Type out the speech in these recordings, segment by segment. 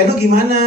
kayak lu gimana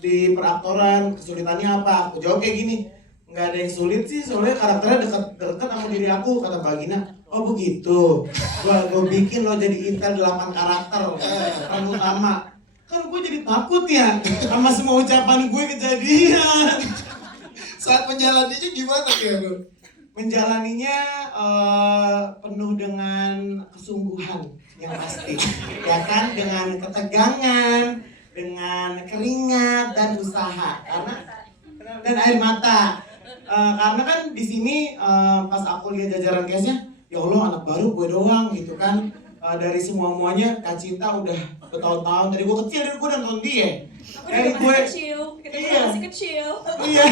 di peraktoran, kesulitannya apa? Aku jawab kayak gini, nggak ada yang sulit sih, soalnya karakternya dekat-dekat sama diri aku, kata Bagina. Oh begitu, gua bikin lo jadi Intel 8 karakter, peran utama. Kan gue jadi takut ya, sama semua ucapan gue kejadian. Saat menjalaninya gimana kayak lu? Menjalaninya penuh dengan kesungguhan yang pasti, ya kan, dengan ketegangan, dengan keringat dan usaha, karena dan air mata. Karena kan di sini pas aku lihat jajaran case-nya, ya Allah anak baru gue doang gitu kan. Dari semua-muanya Kak Cinta udah bertahun-tahun, dari gue kecil, dari gue udah nonton dia. Aku Dari juga gue masih kecil, kita juga iya. masih kecil. Iya.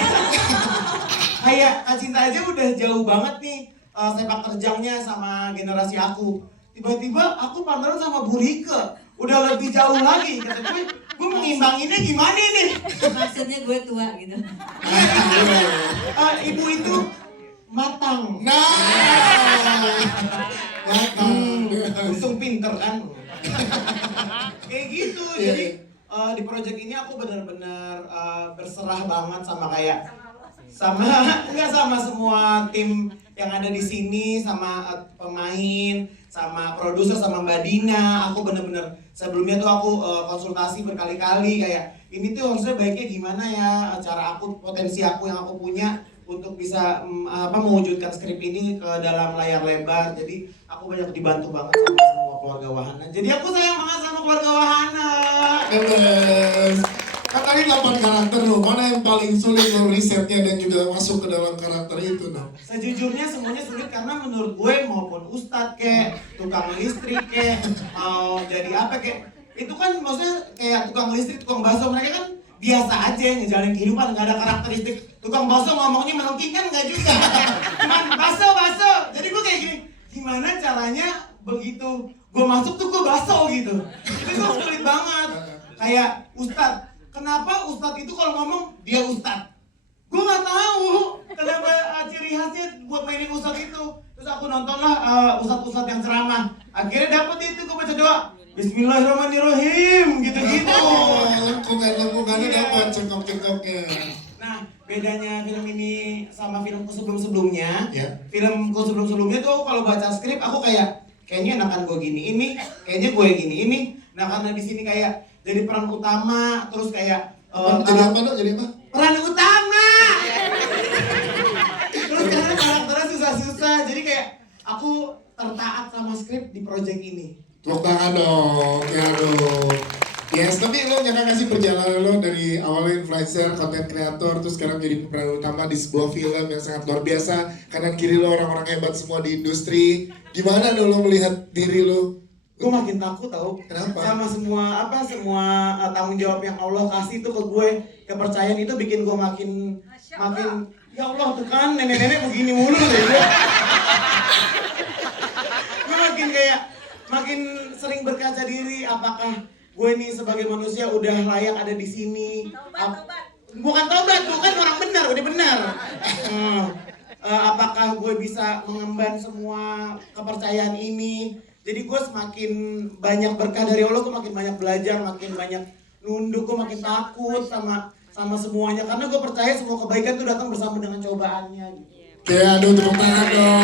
Kayak Kak Cinta aja udah jauh banget nih sepak terjangnya sama generasi aku. Tiba-tiba aku pameran sama Bu Rike, udah lebih jauh lagi. Kata gue mengimbanginnya gimana nih? Maksudnya gue tua gitu. Ibu itu matang. Matang. Untung pinter kan. Kayak gitu. Jadi di project ini aku benar-benar berserah banget sama kayak enggak sama semua tim yang ada di sini, sama pemain, sama produser, sama Mbak Dina. Aku bener-bener sebelumnya tuh aku konsultasi berkali-kali kayak ini tuh harusnya baiknya gimana ya, cara aku, potensi aku yang aku punya untuk bisa mewujudkan skrip ini ke dalam layar lebar. Jadi aku banyak dibantu banget sama semua keluarga Wahana. Jadi aku sayang banget sama keluarga Wahana. Keren. Kan tadi 8 karakter lo, mana yang paling sulit lo risetnya dan juga masuk ke dalam karakter itu nah? Sejujurnya semuanya sulit karena menurut gue maupun ustadz kek, tukang listrik kek, mau jadi apa kek, itu kan maksudnya kayak tukang listrik, tukang bakso, mereka kan biasa aja ngejalanin kehidupan, nggak ada karakteristik. Tukang bakso ngomongnya melengking kan nggak juga, cuman bakso. Jadi gue kayak gini, gimana caranya begitu gue masuk tuh gue bakso gitu. Itu tuh sulit banget. Kayak ustadz, kenapa ustadz itu kalau ngomong dia ustadz? Gue nggak tahu kenapa ciri khasnya buat mainin ustadz itu. Terus aku nontonlah ustadz-ustadz yang ceramah. Akhirnya dapet itu, gue baca doa Bismillahirrahmanirrahim gitu-gitu. Lengkungannya dapat cengkok-cengkoknya. Nah, bedanya film ini sama filmku sebelum-sebelumnya. Ya. Filmku sebelum-sebelumnya tuh kalau baca skrip aku kayaknya enakan gue gini ini, kayaknya gue gini ini. Nah, karena di sini kayak jadi peran utama, terus kayak Jadi apa dong? Jadi apa? peran utama. Terus karena karakternya susah-susah, jadi kayak aku tertaat sama skrip di project ini. Tepuk tangan dong, ya dong. Yes, tapi lo nyangka kasih perjalanan lo dari awalnya influencer, content creator, terus sekarang jadi pemeran utama di sebuah film yang sangat luar biasa. Kanan kiri lo orang-orang hebat semua di industri. Gimana lo melihat diri lo? Gue makin takut tau. Kenapa? Sama semua tanggung jawab yang Allah kasih itu ke gue, kepercayaan itu bikin gue makin ya Allah tuh kan nenek-nenek begini mulu deh gue. Gue makin sering berkaca diri, apakah gue nih sebagai manusia udah layak ada di sini. Bukan tobat, bukan orang benar, udah benar. Apakah gue bisa mengemban semua kepercayaan ini? Jadi gue semakin banyak berkah dari Allah, gue makin banyak belajar, makin banyak nunduk, gue makin takut sama semuanya. Karena gue percaya semua kebaikan tuh datang bersama dengan cobaannya. Gitu. Ya, aduh, tepuk tangan dong.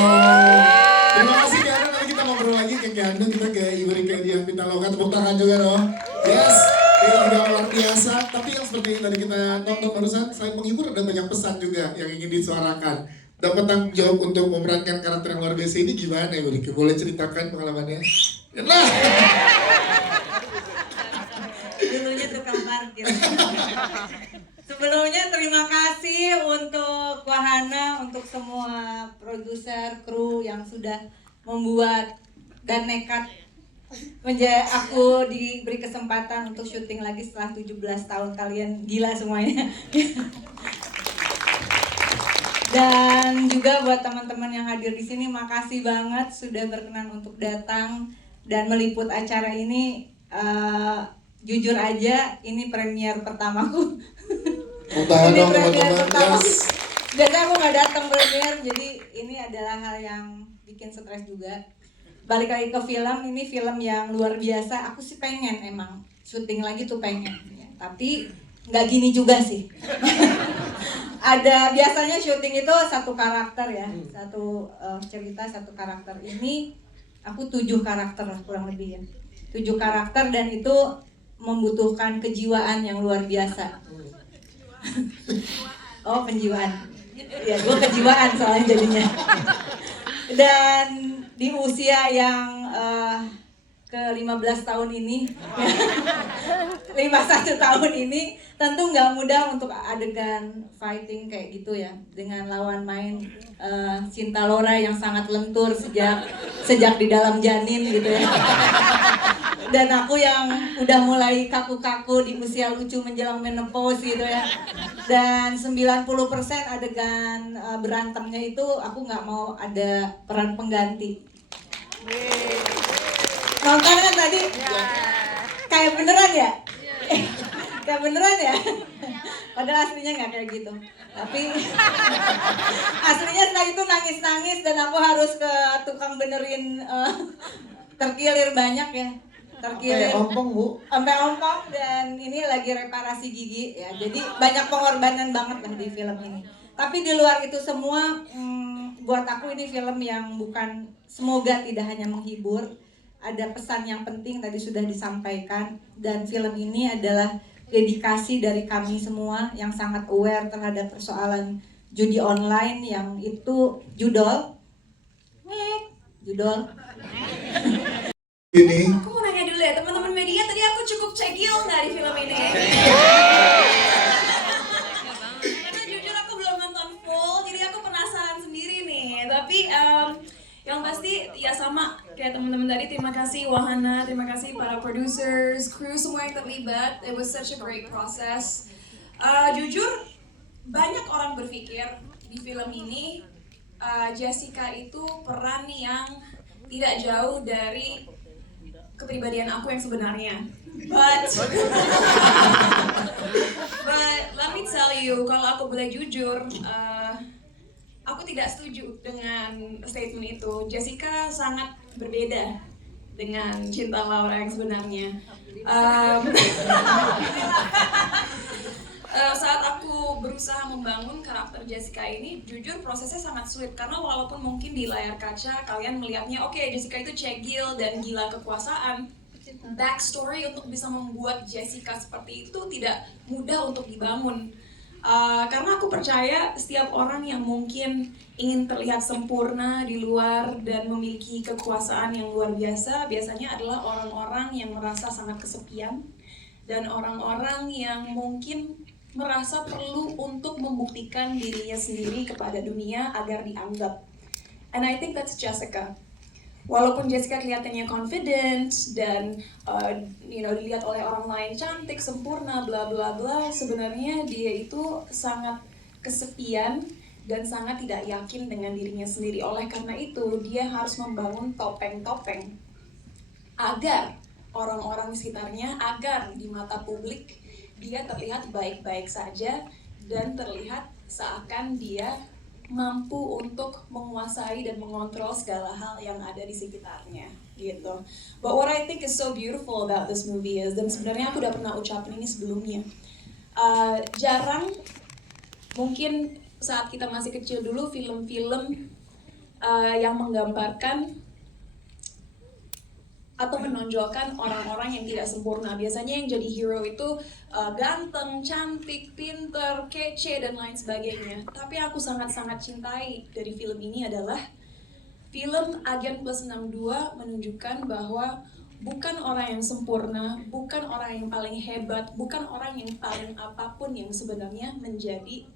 Terima kasih Kiana, nanti kita ngobrol lagi ke Kiana, kita ke Ibu Rike Dian Pitaloka, tepuk tangan juga dong. Yes, ini udah luar biasa. Tapi yang seperti yang tadi kita tonton barusan, selain menghibur ada banyak pesan juga yang ingin disuarakan. Dapat tanggung jawab untuk memerankan karakter yang luar biasa ini gimana Ibu Rike? Boleh ceritakan pengalamannya? Nah. Dulunya tukang parkir. Sebelumnya terima kasih untuk Wahana, untuk semua produser, kru yang sudah membuat dan nekat aku diberi kesempatan untuk syuting lagi setelah 17 tahun. Kalian gila semuanya. Dan juga buat teman-teman yang hadir di sini, makasih banget sudah berkenan untuk datang dan meliput acara ini. Jujur aja, ini premier pertamaku. Ini premier pertama. Biasanya aku nggak datang premier, jadi ini adalah hal yang bikin stres juga. Balik lagi ke film, ini film yang luar biasa. Aku sih pengen emang syuting lagi tuh pengen. Ya. tapi nggak gini juga sih. Ada biasanya syuting itu satu karakter ya, satu cerita satu karakter. Ini aku 7 karakter lah kurang lebih ya, 7 karakter, dan itu membutuhkan kejiwaan yang luar biasa. Oh, penjiwaan. Ya, gue kejiwaan soalnya jadinya. Dan di usia yang ke-15 tahun ini, 51 tahun ini, tentu nggak mudah untuk adegan fighting kayak gitu ya, dengan lawan main Cinta Laura yang sangat lentur sejak di dalam janin gitu ya. Dan aku yang udah mulai kaku-kaku di usia lucu menjelang menopause gitu ya. Dan 90% adegan berantemnya itu aku nggak mau ada peran pengganti. Nonton kan tadi? Kayak beneran ya? Kayak beneran ya? Padahal aslinya nggak kayak gitu. Tapi aslinya setelah itu nangis-nangis dan aku harus ke tukang benerin terkilir banyak ya. Terkilir. Sampai ompong, Bu. Sampai ompong, dan ini lagi reparasi gigi ya. Jadi banyak pengorbanan banget lah di film ini. Tapi di luar itu semua, buat aku ini film yang bukan, semoga tidak hanya menghibur. Ada pesan yang penting tadi sudah disampaikan, dan film ini adalah dedikasi dari kami semua yang sangat aware terhadap persoalan judi online, yang itu judul Ini Aku mau nanya dulu ya, teman-teman media, tadi aku cukup cekil nggak di film ini? Karena jujur aku belum nonton full, jadi aku penasaran sendiri nih. Tapi yang pasti ya sama kayak teman-teman tadi, terima kasih Wahana, terima kasih para producers, crew semua yang terlibat. It was such a great process. Jujur banyak orang berpikir di film ini Jessica itu peran yang tidak jauh dari kepribadian aku yang sebenarnya. But let me tell you, kalau aku boleh jujur, aku tidak setuju dengan statement itu. Jessica sangat berbeda dengan Cinta Laura yang sebenarnya. Saat aku berusaha membangun karakter Jessica ini, jujur prosesnya sangat sulit, karena walaupun mungkin di layar kaca kalian melihatnya oke, Jessica itu cegil dan gila kekuasaan, backstory untuk bisa membuat Jessica seperti itu tidak mudah untuk dibangun. Karena aku percaya setiap orang yang mungkin ingin terlihat sempurna di luar dan memiliki kekuasaan yang luar biasa, biasanya adalah orang-orang yang merasa sangat kesepian dan orang-orang yang mungkin merasa perlu untuk membuktikan dirinya sendiri kepada dunia agar dianggap. And I think that's Jessica. Walaupun Jessica kelihatannya confident dan dilihat oleh orang lain cantik, sempurna, bla bla bla, sebenarnya dia itu sangat kesepian dan sangat tidak yakin dengan dirinya sendiri. Oleh karena itu, dia harus membangun topeng-topeng agar orang-orang di sekitarnya, agar di mata publik dia terlihat baik-baik saja dan terlihat seakan dia mampu untuk menguasai dan mengontrol segala hal yang ada di sekitarnya gitu. But what I think is so beautiful about this movie is, dan sebenarnya aku udah pernah ucapin ini sebelumnya, jarang, mungkin saat kita masih kecil dulu, film-film yang menggambarkan atau menonjolkan orang-orang yang tidak sempurna. Biasanya yang jadi hero itu ganteng, cantik, pinter, kece, dan lain sebagainya. Tapi aku sangat-sangat cintai dari film ini adalah film Agen Plus 62 menunjukkan bahwa bukan orang yang sempurna, bukan orang yang paling hebat, bukan orang yang paling apapun yang sebenarnya menjadi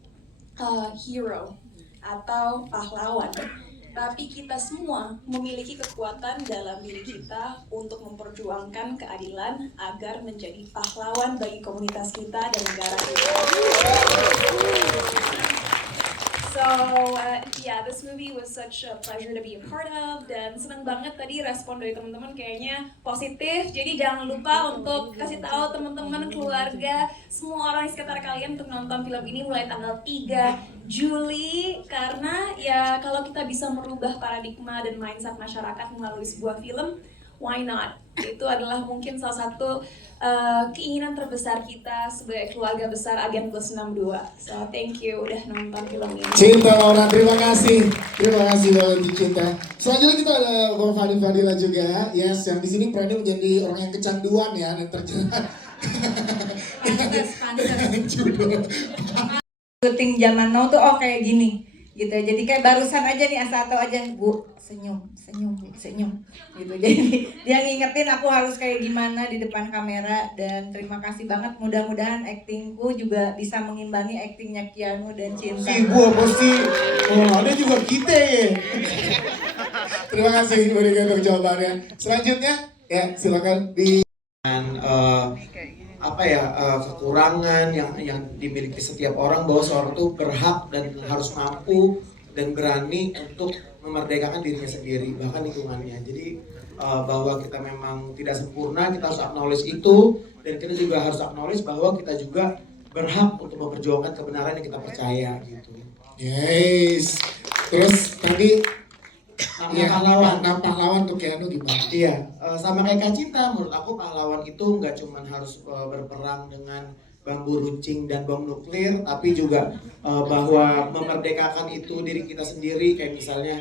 hero atau pahlawan. Tapi kita semua memiliki kekuatan dalam diri kita untuk memperjuangkan keadilan agar menjadi pahlawan bagi komunitas kita dan negara kita. So yeah, this movie was such a pleasure to be a part of, dan senang banget tadi respon dari teman-teman kayaknya positif. Jadi jangan lupa untuk kasih tahu teman-teman, keluarga, semua orang di sekitar kalian untuk nonton film ini mulai tanggal 3 Juli, karena ya kalau kita bisa merubah paradigma dan mindset masyarakat melalui sebuah film, why not? Itu adalah mungkin salah satu keinginan terbesar kita sebagai keluarga besar Agen Plus 62. So thank you udah nonton film ini. Cinta Laura, terima kasih banget Cinta. Selanjutnya kita ada Bang Fadila juga, yes, yang di sini perannya menjadi orang yang kecanduan ya dan terjerat. Syuting zaman now tuh kayak gini gitu, jadi kayak barusan aja nih asal tahu aja Bu senyum gitu, jadi dia ngingetin aku harus kayak gimana di depan kamera. Dan terima kasih banget, mudah-mudahan aktingku juga bisa mengimbangi aktingnya Keanu dan Cinta. Si gua pasti, ada juga kita ya. Terima kasih Monica untuk jawabannya. Selanjutnya ya silakan di kekurangan yang dimiliki setiap orang, bahwa seorang itu berhak dan harus mampu dan berani untuk memerdekakan dirinya sendiri, bahkan lingkungannya. Jadi bahwa kita memang tidak sempurna, kita harus acknowledge itu, dan kita juga harus acknowledge bahwa kita juga berhak untuk memperjuangkan kebenaran yang kita percaya gitu. Yes. Terus tadi pahlawan untuk Keanu gimana? Iya, sama kayak Kak Cinta, menurut aku pahlawan itu nggak cuma harus berperang dengan bambu runcing dan bom nuklir, tapi juga bahwa memerdekakan itu diri kita sendiri, kayak misalnya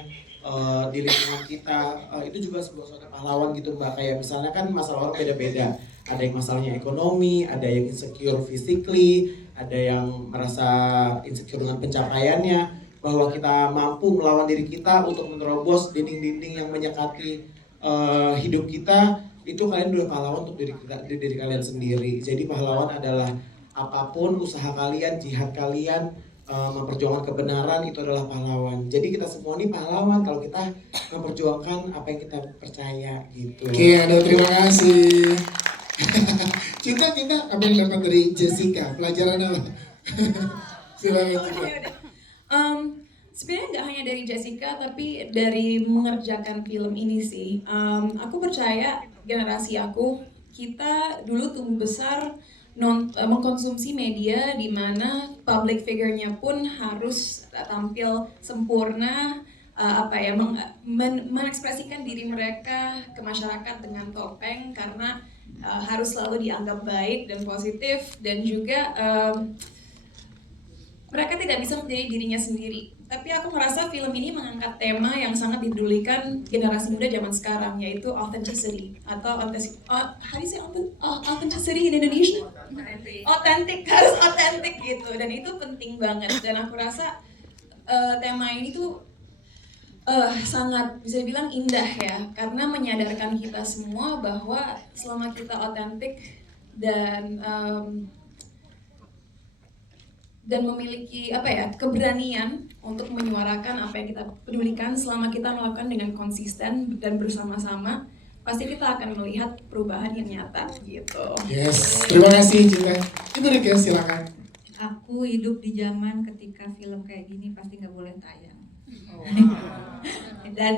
di lingkungan kita, itu juga sebuah suatu pahlawan gitu Mbak. Kayak misalnya kan masalah orang beda-beda, ada yang masalahnya ekonomi, ada yang insecure physically, ada yang merasa insecure dengan pencapaiannya, bahwa kita mampu melawan diri kita untuk menerobos dinding-dinding yang menyekati hidup kita. Itu kalian udah pahlawan untuk diri kalian sendiri. Jadi pahlawan adalah apapun usaha kalian, jihad kalian, memperjuangkan kebenaran, itu adalah pahlawan. Jadi kita semua ini pahlawan kalau kita memperjuangkan apa yang kita percaya gitu. Oke, ada terima kasih. Cinta apa yang dapat dari Jessica? Pelajaran apa? Silakan Cinta. Sebenarnya nggak hanya dari Jessica, tapi dari mengerjakan film ini sih. Aku percaya generasi aku, kita dulu tumbuh besar mengkonsumsi media di mana public figure-nya pun harus tampil sempurna, mengekspresikan diri mereka ke masyarakat dengan topeng, karena harus selalu dianggap baik dan positif, dan juga mereka tidak bisa menjadi dirinya sendiri. Tapi aku merasa film ini mengangkat tema yang sangat dipedulikan generasi muda zaman sekarang, yaitu authenticity atau authenticity in Indonesia? Authentic, harus authentic gitu, dan itu penting banget. Dan aku rasa tema ini tuh sangat bisa dibilang indah ya, karena menyadarkan kita semua bahwa selama kita authentic dan memiliki keberanian untuk menyuarakan apa yang kita pedulikan, selama kita melakukan dengan konsisten dan bersama-sama, pasti kita akan melihat perubahan yang nyata gitu. Yes, terima kasih Cinta. Itu Rika, silakan. Aku hidup di zaman ketika film kayak gini pasti nggak boleh tayang. Dan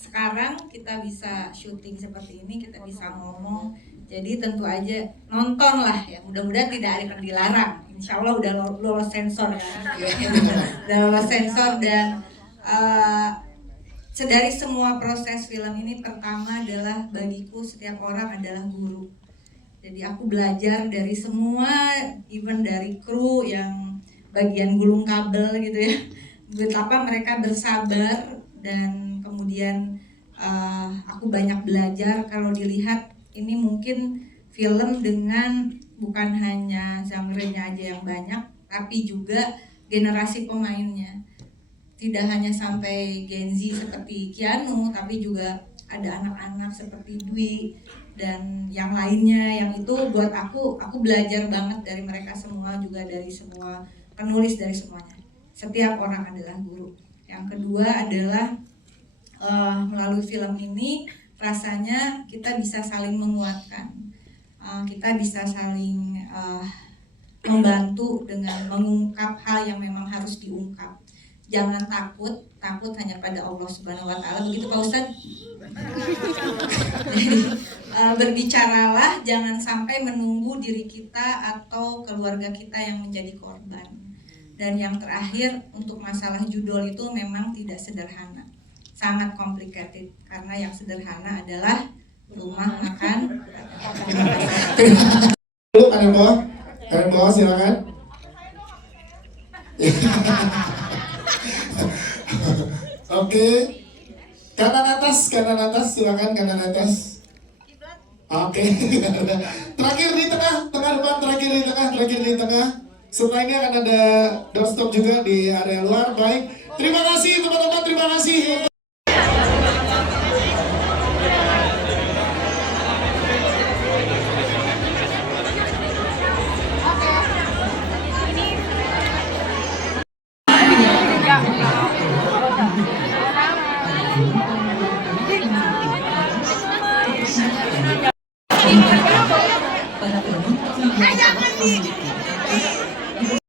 sekarang kita bisa syuting seperti ini, kita bisa ngomong. Jadi tentu aja nonton lah ya, mudah-mudahan tidak ada yang dilarang. Insya Allah udah lolos sensor ya. Udah lolos sensor. Dan dari semua proses film ini, pertama adalah bagiku setiap orang adalah guru. Jadi aku belajar dari semua, even dari kru yang bagian gulung kabel gitu ya, betapa mereka bersabar. Dan kemudian aku banyak belajar. Kalau dilihat ini mungkin film dengan bukan hanya genre-nya aja yang banyak, tapi juga generasi pemainnya. Tidak hanya sampai Gen Z seperti Keanu, tapi juga ada anak-anak seperti Dwi dan yang lainnya, yang itu buat aku belajar banget dari mereka semua, juga dari semua penulis, dari semuanya. Setiap orang adalah guru. Yang kedua adalah melalui film ini rasanya kita bisa saling menguatkan, kita bisa saling membantu dengan mengungkap hal yang memang harus diungkap. Jangan takut hanya pada Allah Subhanahu Wa Taala. Begitu Pak Ustadz. Berbicaralah, jangan sampai menunggu diri kita atau keluarga kita yang menjadi korban. Dan yang terakhir, untuk masalah judul itu memang tidak sederhana, sangat complicated, karena yang sederhana adalah rumah makan. Dulu kanan bawah silakan. Oke, kanan atas silakan kanan atas. Oke, terakhir di tengah depan, terakhir di tengah. Setelah ini akan ada doorstop juga di area luar. Baik, terima kasih teman-teman, terima kasih.